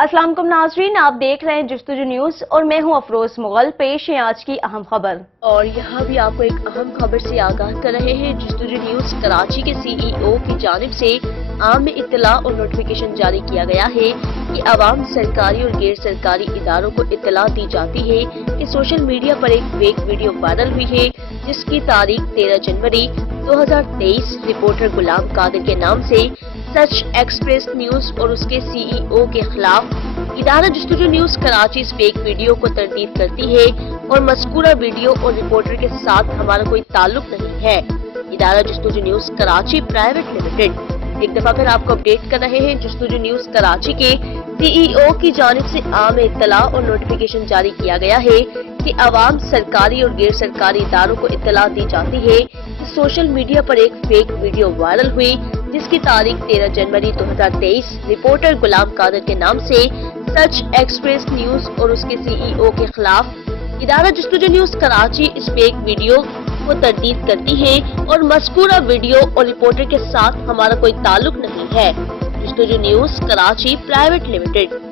अस्सलाम वालेकुम नाज़रीन, आप देख रहे हैं जस्तुजू न्यूज और मैं हूं अफरोज मुगल। पेश है आज की अहम खबर और यहाँ भी आपको एक अहम खबर से आगाह कर रहे हैं। जस्तुजू न्यूज कराची के सीईओ की जानिब से आम में इत्तला और नोटिफिकेशन जारी किया गया है कि आवाम, सरकारी और गैर सरकारी इदारों को इत्तला दी जाती है कि सोशल मीडिया पर एक फेक वीडियो वायरल हुई है जिसकी तारीख 13 जनवरी 2023 रिपोर्टर गुलाम कादिर के नाम से सच एक्सप्रेस न्यूज और उसके सीईओ के खिलाफ इदारा जस्तुजू न्यूज कराची इस फेक वीडियो को तरदीद करती है और मज़कूरा वीडियो और रिपोर्टर के साथ हमारा कोई ताल्लुक नहीं है। इदारा जस्तुजू न्यूज कराची प्राइवेट लिमिटेड एक दफा फिर आपको अपडेट कर रहे हैं। जस्तुजू न्यूज कराची के सीईओ की जानिब से आम इत्तला और नोटिफिकेशन जारी किया गया है कि आवाम, सरकारी और गैर सरकारी इदारों को इत्तला दी जाती है कि सोशल मीडिया पर एक फेक वीडियो वायरल हुई जिसकी तारीख 13 जनवरी 2023 रिपोर्टर गुलाम कादिर के नाम से सच एक्सप्रेस न्यूज और उसके सीईओ के खिलाफ इदारा जस्तुजू न्यूज कराची इस फेक वीडियो को तरदीद करती है और मज़कूरा वीडियो और रिपोर्टर के साथ हमारा कोई ताल्लुक नहीं है। जस्तुजू न्यूज कराची प्राइवेट लिमिटेड।